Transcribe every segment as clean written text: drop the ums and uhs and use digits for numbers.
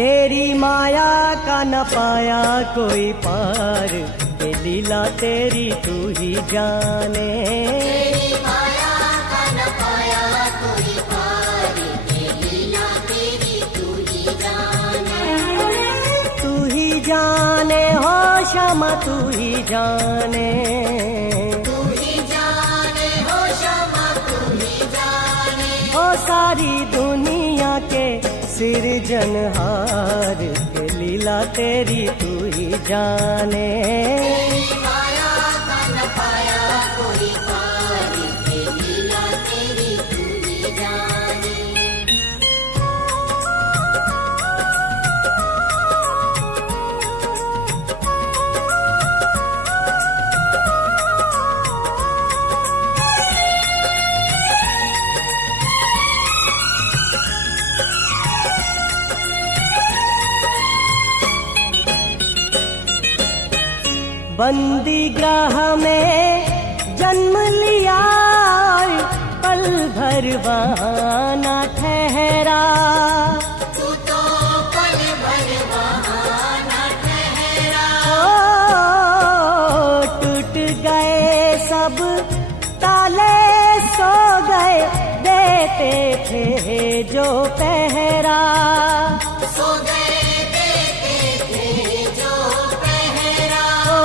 तेरी माया का न पाया कोई पार, ये लीला तेरी तू ही जाने। तेरी माया का न पाया कोई पार, ये लीला तेरी तू ही जाने। तू ही जाने हो क्षमा तू ही जाने, तू ही जाने हो क्षमा तू ही जाने। ओ सारी दुनिया के सिरजनहार, ये लीला तेरी तू ही जाने। तेरी माया का न पाया कोई पार, ये लीला तेरी तू ही जाने। बंदी ग्रह में जन्म लिया, पल भर वहाँ न ठहरा। तू तो पल भर वहाँ न ठहरा। ओ टूट गए सब ताले, सो गए देते थे जो पहरा। सो गए देते थे जो पहरा। ओ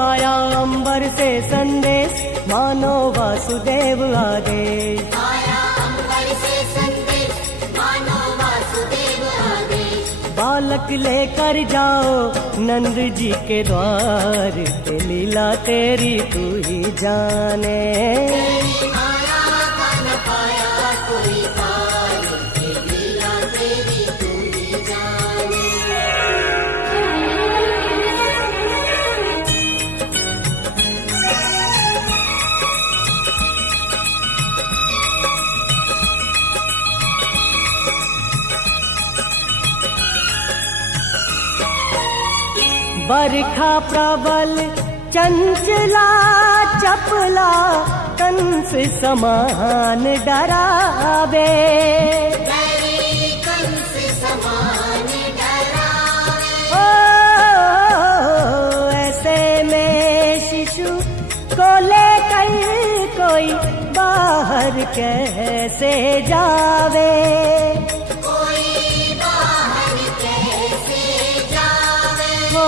आया अंबर से संदेश, मानो वासुदेव आदेश। आया अंबर से संदेश, मानो वासुदेव आदेश। बालक लेकर जाओ नंद जी के द्वार, ये लीला तेरी तू ही जाने। तेरी माया का न पाया कोई पार, ये लीला तेरी तू ही जाने। बरखा प्रबल चंचला चपला, कंस समान डरावे। डरी कंस समान डरावे। ओ ऐसे में शिशु को लेकर कोई बाहर कैसे जावे। कोई बाहर कैसे जावे। हो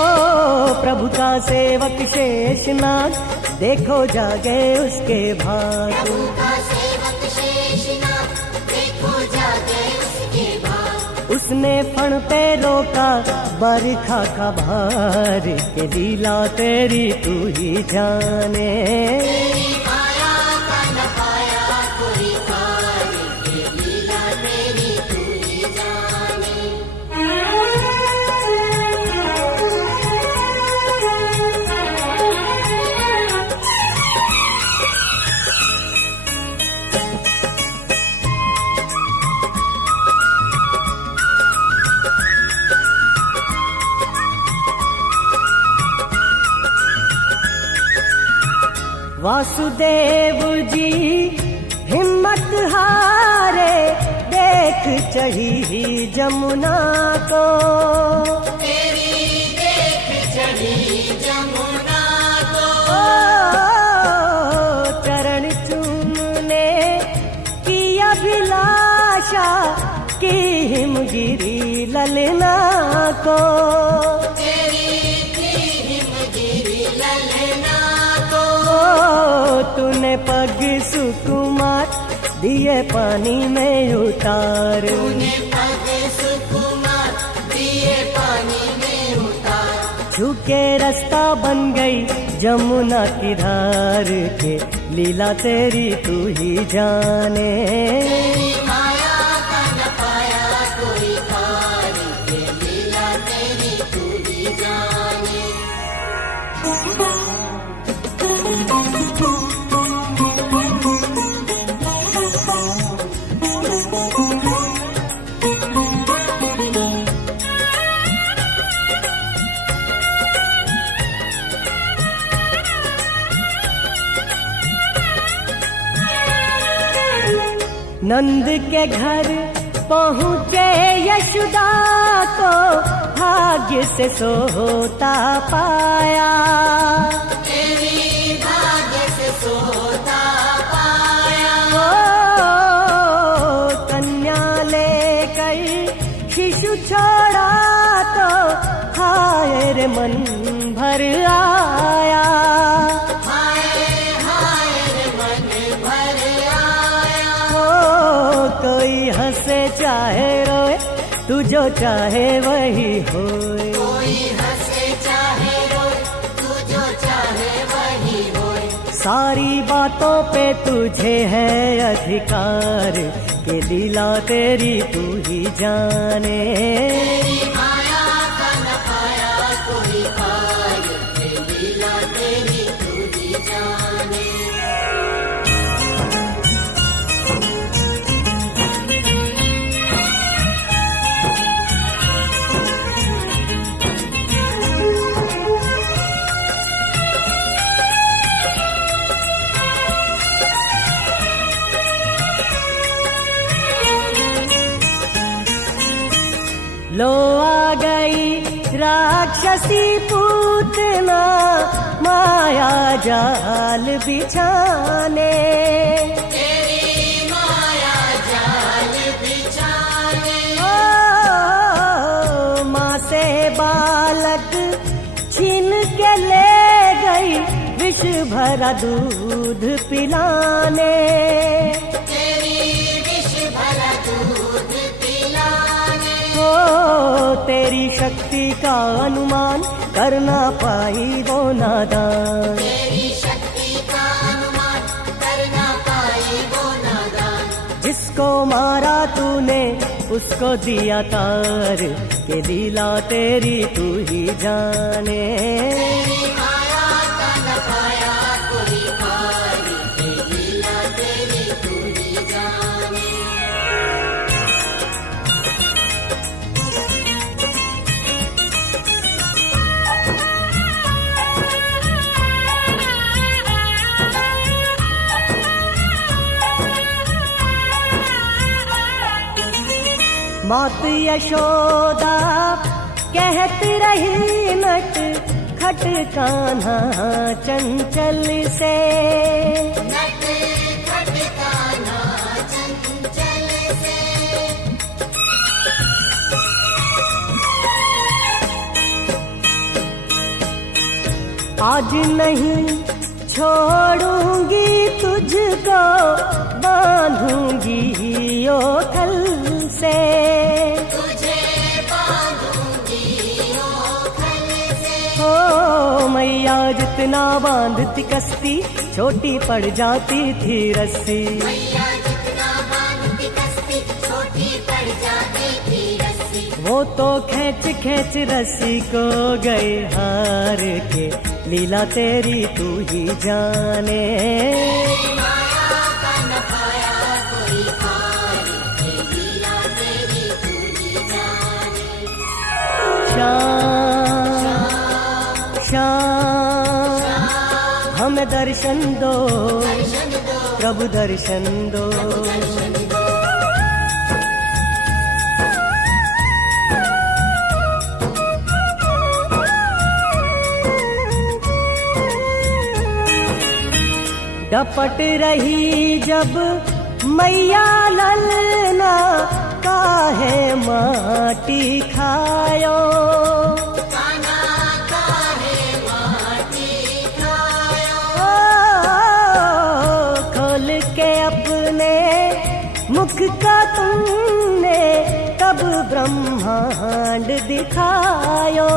प्रभु का सेवक शेषनाग, देखो जागे उसके भाग। प्रभु का सेवक शेषनाग, देखो जागे उसके भाग। उसने फण पे रोका बरखा का भार, ये लीला तेरी तू ही जाने। तेरी माया का न पाया कोई पार, ये लीला तेरी तू ही जाने। वासुदेव जी हिम्मत हारे, देख चढ़ी जमुना को। तेरी देख चढ़ी जमुना को। ओ चरण चूमने की अभिलाषा, की हिमगिरी ललना को। तूने पग सुकुमार दिए पानी में उतार। तूने पग सुकुमार दिए पानी में उतार। झुके रास्ता बन गई जमुना की धार, के लीला तेरी तू ही जाने। तेरी माया का न पाया कोई पार, ये लीला तेरी तू ही जाने। नंद के घर पहुँचे यशोदा को भाग्य से सोता पाया। तेरी भाग्य से सोता पाया। ओ कन्या लेकर शिशु छोड़ा तो हाय रे मन भर आया। कोई हंसे चाहे रोए तू जो चाहे वही होए। कोई हंसे चाहे रोए तू जो चाहे वही होए। सारी बातों पे तुझे है अधिकार, के लीला तेरी तू ही जाने। तेरी माया का न पाया कोई पार, के लीला तेरी तू ही जाने। लो आ गई राक्षसी पूतना माया जाल बिछाने। तेरी माया जाल बिछाने। ओ माँ से बालक छीन के ले गई विष भरा दूध पिलाने। तेरी शक्ति का अनुमान कर ना पाई वो नादान। तेरी शक्ति का अनुमान कर ना पाई वो नादान। जिसको मारा तूने उसको दिया तार, के लीला तेरी तू ही जाने। तेरी माया का न पाया कोई पार, के लीला तेरी तू ही जाने। मात यशोदा कहत रही नट खट कान्हा चंचल से। नट खट कान्हा चंचल से। आज नहीं छोड़ूंगी तुझको, बांधूंगी ओ खल से। तुझे बांधूंगी ओ खल से। ओ मैया जितना बांधती कश्ती, छोटी पड़ जाती थी रस्सी। मैया जितना बांधती कश्ती, छोटी पड़ जाती थी रस्सी। वो तो खींच खींच रस्सी को गए हार के, लीला तेरी तू ही जाने। तेरी माया का न पाया कोई पार, के लीला तेरी तू ही जाने। श्याम श्याम हमें दर्शन दो, दर्शन दो, प्रभु दर्शन दो। दर्शन दो। डपट रही जब मैया ललना, काहे माटी खायो। कान्हा काहे माटी खायो। खोल के अपने मुख का तुमने तब ब्रह्मांड दिखायो।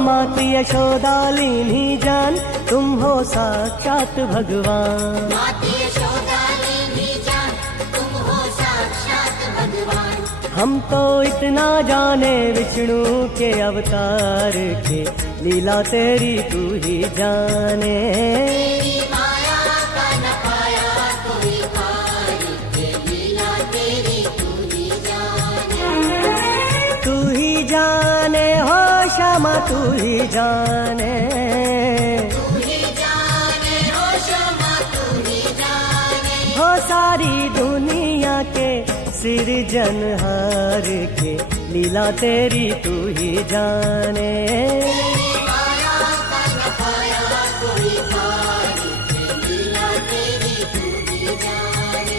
मात यशोदा लीनी जान, तुम हो साक्षात भगवान। मात यशोदा लीनी जान, तुम हो साक्षात भगवान। हम तो इतना जाने विष्णु के अवतार के, लीला तेरी तू ही जाने। तेरी माया का न पाया कोई पार, के लीला तेरी तू ही जाने। तू ही जाने हो श्यामा तू ही जाने। तू ही जाने हो श्यामा तू सारी दुनिया के सिरजनहार के लीला तेरी तू ही जाने। माया का न पाया कोई पार, लीला तेरी तू ही जाने।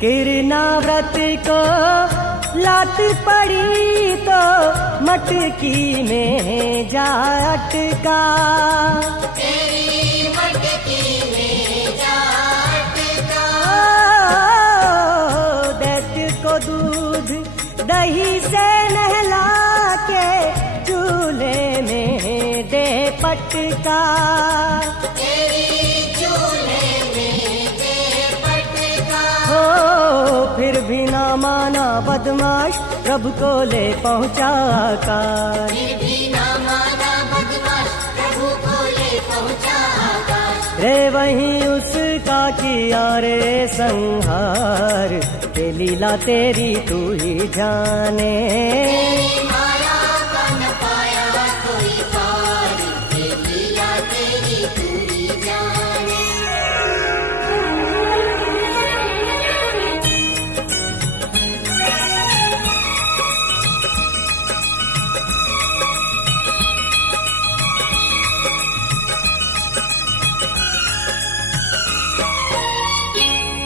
किरणाव्रत को लात पड़ी तो मटकी में जा अटका। तेरी मटकी में जा अटका। दैत्य को दूध दही से नहला के चूल्हे में दे पटका। तेरी चूल्हे में दे पटका। फिर भी ना माना बदमाश, प्रभु को ले पहुंचा आकाश। फिर भी ना माना बदमाश, प्रभु को ले पहुंचा आकाश। रे वहीं उसका किया रे संहार, के लीला तेरी तू ही जाने। माया का न पाया कोई पार, ये लीला तेरी तू ही जाने।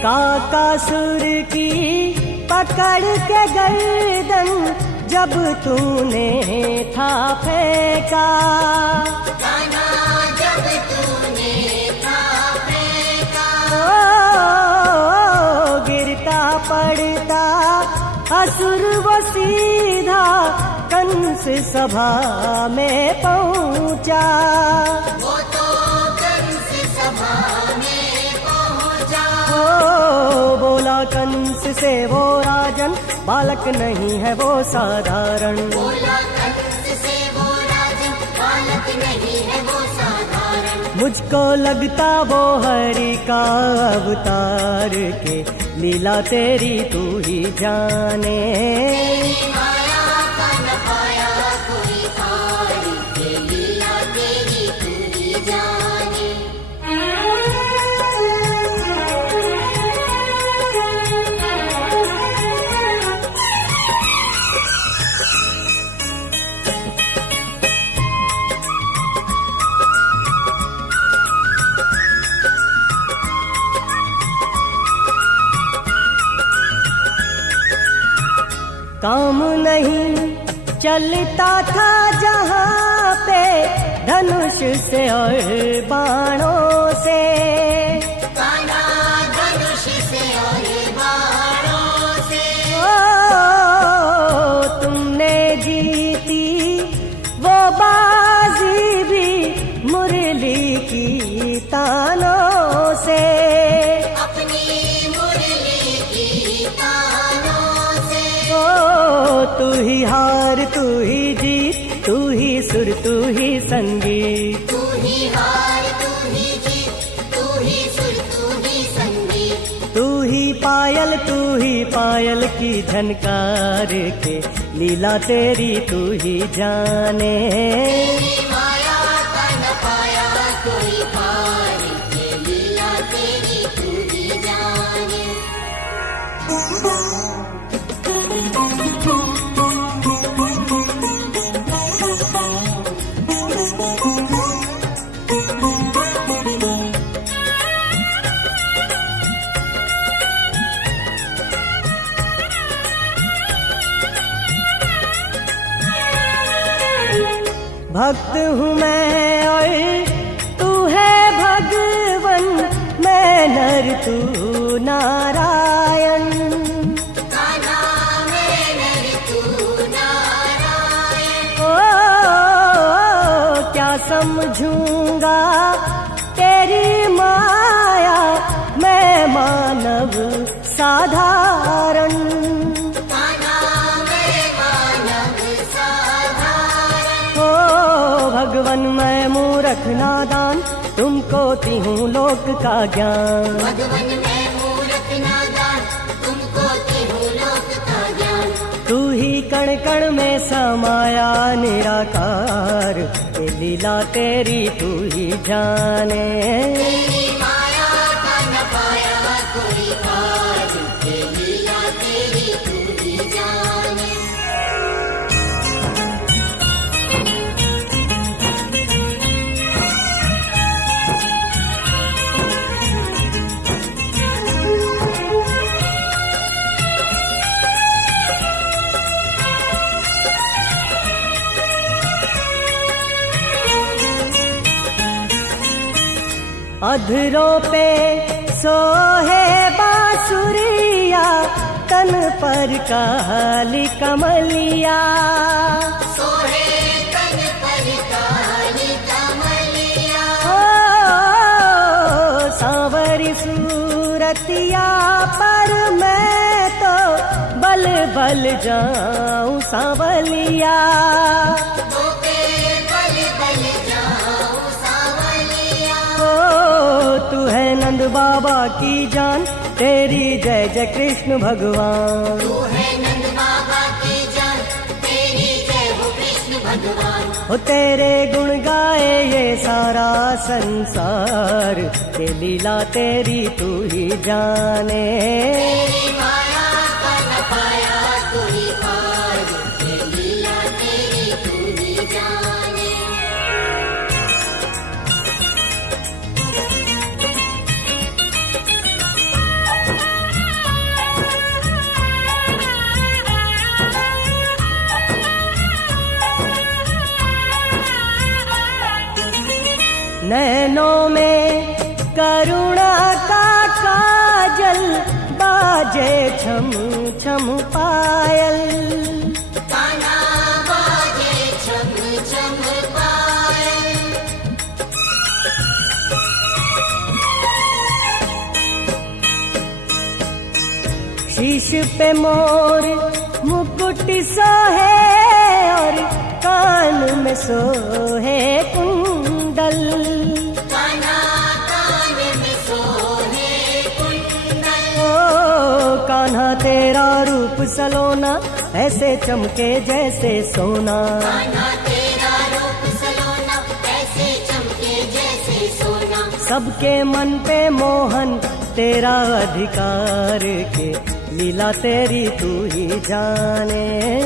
काकासुर की पकड़ के गर्दन जब तूने था फेंका। कान्हा जब तूने था फेंका। गिरता पड़ता असुर वो सीधा कंस सभा में पहुंचा। वो तो कंस सभा में पहुंचा। बोला कंस से वो राजन, बालक नहीं है वो साधारण। बोला कंस से वो राजन, बालक नहीं है वो साधारण। मुझको लगता वो हरि का अवतार, के लीला तेरी तू ही जाने। माया का न पाया कोई पार, ये लीला तेरी तू ही जाने। काम नहीं चलता था जहाँ पे धनुष से और बाणों से। कान्हा धनुष से और बाणों से। तुमने जीती वो बाजी भी मुरली की तानों से। अपनी मुरली की तानों से। तू ही हार तू ही जीत, तू ही सुर तू ही संगीत। तू ही हार तू ही जीत, तू ही सुर तू ही संगीत। तू ही पायल की झनकार, के लीला तेरी तू ही जाने। माया का न पाया कोई पार, ये लीला तेरी तू ही जाने। भक्त हूँ मैं और तू है भगवन, मैं नर तू नारायण। कान्हा मैं नर तू नारायण। क्या समझूंगा तेरी माया, मैं मानव साधारण। कान्हा मैं मानव साधारण। भगवन मैं मूर्ख नादान, तुमको तीहूं लोक का ज्ञान। भगवन मैं मूर्ख नादान, तुमको तीहूं लोक का ज्ञान। तू ही कण कण में समाया निराकार, ये लीला तेरी तू ही जाने। तेरी माया का न पाया कोई पार, ये लीला तेरी तू ही जाने। अधरों पे सोहे बांसुरिया, तन पर काली कमलिया। सोहे तन पर काली कमलिया। ओ सांवरी सूरतिया पर मैं तो बल बल जाऊं सांवलिया। तो पे बल बल जाऊं सांवलिया। ओ तू है नंद बाबा की जान, तेरी जय जय कृष्ण भगवान। तू है नंद बाबा की जान, तेरी जय हो कृष्ण भगवान। हो तेरे गुण गाए ये सारा संसार, ये लीला तेरी तू ही जाने। तेरी माया का न पाया कोई पार, ये लीला तेरी तू ही जाने। नैनों में करुणा का काजल, बाजे छम छम पायल। कान्हा बाजे छम छम पायल। शीश पे मोर मुकुट सोहे, और कान में सोहे कुंडल। कान्हा कान में सोहे कुंडल। ओ कान्हा तेरा रूप सलोना, ऐसे चमके जैसे सोना। कान्हा तेरा रूप सलोना, ऐसे चमके जैसे सोना। सबके मन पे मोहन तेरा अधिकार, के लीला तेरी तू ही जाने।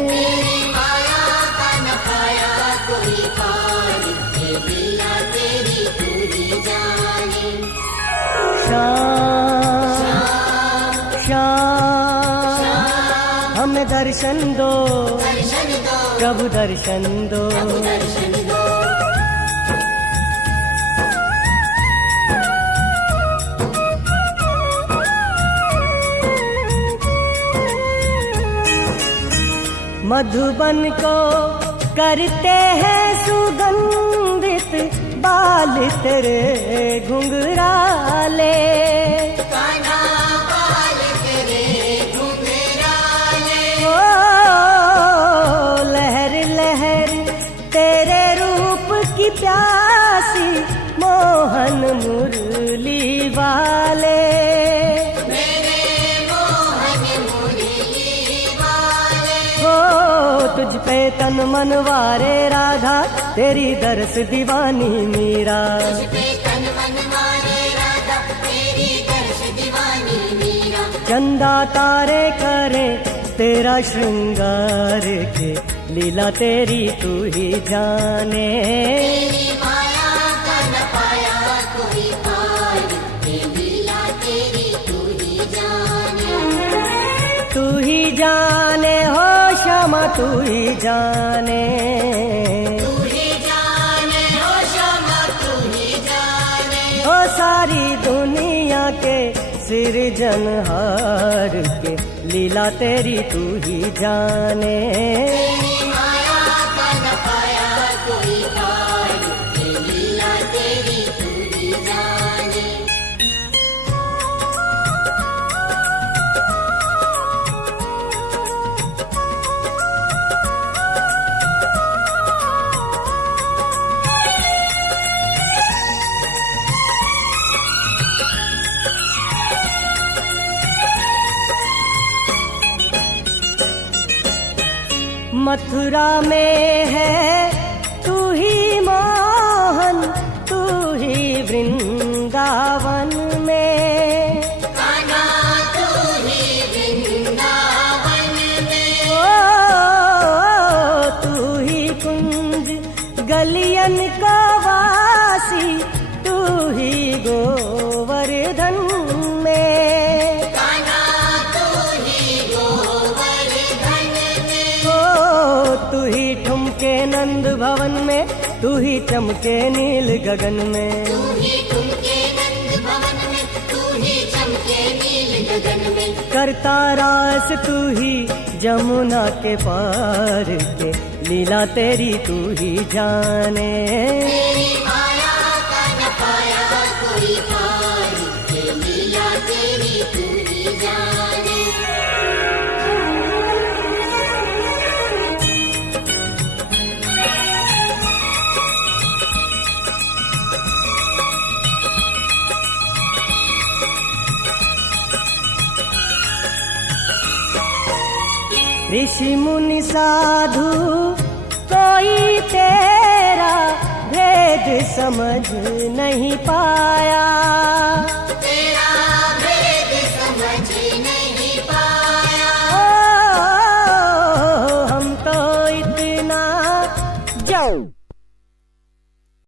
तेरी माया का न पाया कोई पार, ये लीला तेरी तू ही जाने। श्याम श्याम हमें दर्शन दो, दर्शन दो, प्रभु दर्शन दो। दर्शन दो। मधुबन को करते हैं सुगंधित, बाल तेरे घुंघराले। कान्हा बाल तेरे घुंघराले। ओ लहर लहर तेरे रूप की प्यासी, मोहन मुरली वाले। मेरे मोहन मुरली वाले। हो तुझ पे तन मन वारे राधा, तेरी दरस दीवानी मीरा। तुझ पे तन मन मारे राधा, तेरी दर्श दीवानी मीरा। चंदा तारे करे तेरा श्रृंगार, के लीला तेरी तू ही जाने। तेरी माया का न पाया कोई पार, ये लीला तेरी तू ही जाने। तू ही जाने हो श्यामा, तू ही जाने। तू ही जाने हो श्यामा, तू ही जाने। ओ सारी दुनिया के सिरजनहार, के लीला तेरी तू ही जाने। तेरी माया का न पाया कोई पार, ये लीला तेरी तू ही जाने। मथुरा में है तू ही मोहन, तू ही वृंदावन में। कान्हा तू ही वृंदावन में। ओ तू ही कुंज गलियन का वासी, तू ही गोवर्धन में। कान्हा तू ही गोवर्धन में। ओ तू ही ठुमके नंद भवन में, तू ही चमके नील गगन में। तू ही ठुमके नंद भवन में, तू ही चमके नील गगन में। करता रास तू ही जमुना के पार के, लीला तेरी तू ही जाने। तेरी माया का न पाया कोई पार, ये लीला तेरी तू ही जाने। ऋषि मुनि साधु कोई तेरा भेद समझ नहीं पाया। तेरा भेद समझ नहीं पाया। ओ हम तो इतना जाओ